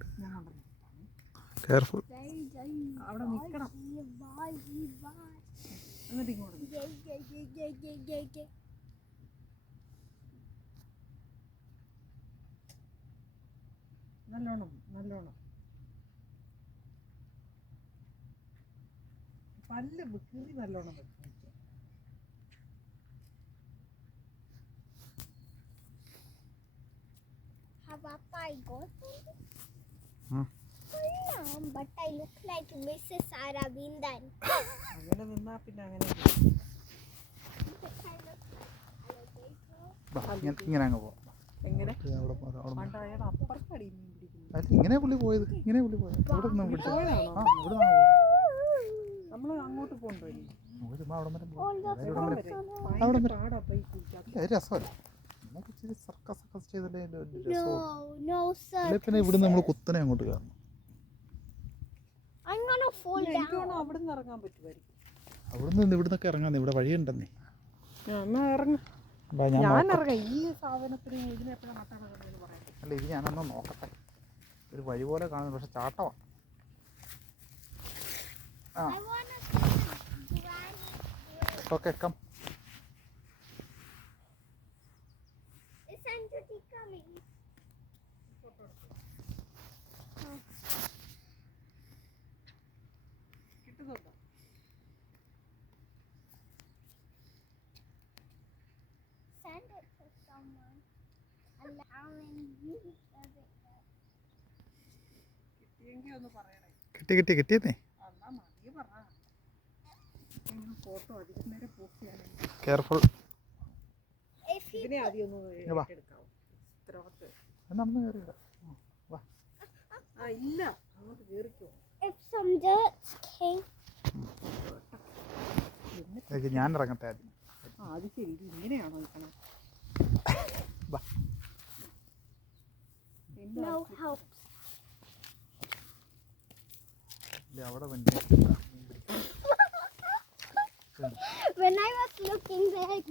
പിടിക്കാനായിട്ട്. കെയർഫുൾ. അവിടെ നിൽക്കണം. എന്നിട്ട് ഇങ്ങോട്ട് നല്ലോണം നല്ലോണം പല്ല് കീറി നല്ലോണം വെക്കും. But I look like Mrs. Aravindan. അങ്ങനെ നിന്നാ പിന്നെ അങ്ങനെ ഇങ്ങനെ അങ്ങ് പോവാം. എങ്ങനെ അവിടെ അപ്പുറത്തടി മീൻ പിടിക്കുന്നു. അല്ല ഇങ്ങനെ പുള്ളി പോയത്, ഇങ്ങനെ പുള്ളി പോയത്. ഇവിടെ നിന്ന് പിടിച്ചത്. ആ ഇവിടെ നിന്ന് നമ്മൾ അങ്ങോട്ട് കൊണ്ടുപോയി അവിടെ വരെ പാടാ. രസമല്ല. നമുക്ക് ഇച്ചിരി സർക്കസ് ചെയ്തല്ലേ No, sir. പിന്നെ ഇവിടുന്ന് നമ്മൾ കുത്തനെ അങ്ങോട്ട് കയറണം. I'm gonna fall down. അവിടെ നിന്ന് ഇറങ്ങാൻ പറ്റുമായിരിക്കും. അവിടുന്ന് ഇവിടുന്നൊക്കെ ഇറങ്ങാൻ ഇവിടെ വഴിയുണ്ടെന്നേ. ഞാൻ ഇറങ്ങാം. ഈ സാധനത്തിന് ഇതിനെപ്പോഴാണ് നട്ടാണെന്ന് പറയാം. അല്ല ഇത് ഞാനൊന്ന് നോക്കട്ടെ. ഒരു വഴി പോലെ കാണുന്നു, പക്ഷെ ചാട്ടമാണ്. ആ ഓക്കെ കം. കിട്ടുന്നുണ്ടോ? Send it to someone. Allowing you to it. കിട്ടിയെങ്കിൽ ഒന്ന് പറയണേ. കിട്ടിയെന്നേ. എന്നാ മതി പറ. ഫോട്ടോ അധികം നേരം പോസ്റ്റ് ചെയ്യാൻ. കെയർഫുൾ. ഇതിനെ ആദ്യം ഒന്ന് എടുക്കാവോ? ഇത്രത്ത് നടന്ന് കയറിയില്ല. വാ. ആ ഇല്ല, അങ്ങോട്ട് കയറിക്കോ. If some dirt came. ഞാൻ ഇറങ്ങട്ടെ ആദ്യം. ആ അത് ശരി. ഇത് ഇങ്ങനെയാണോ നിൽക്കണം? No help. അവിടെ When I was looking there.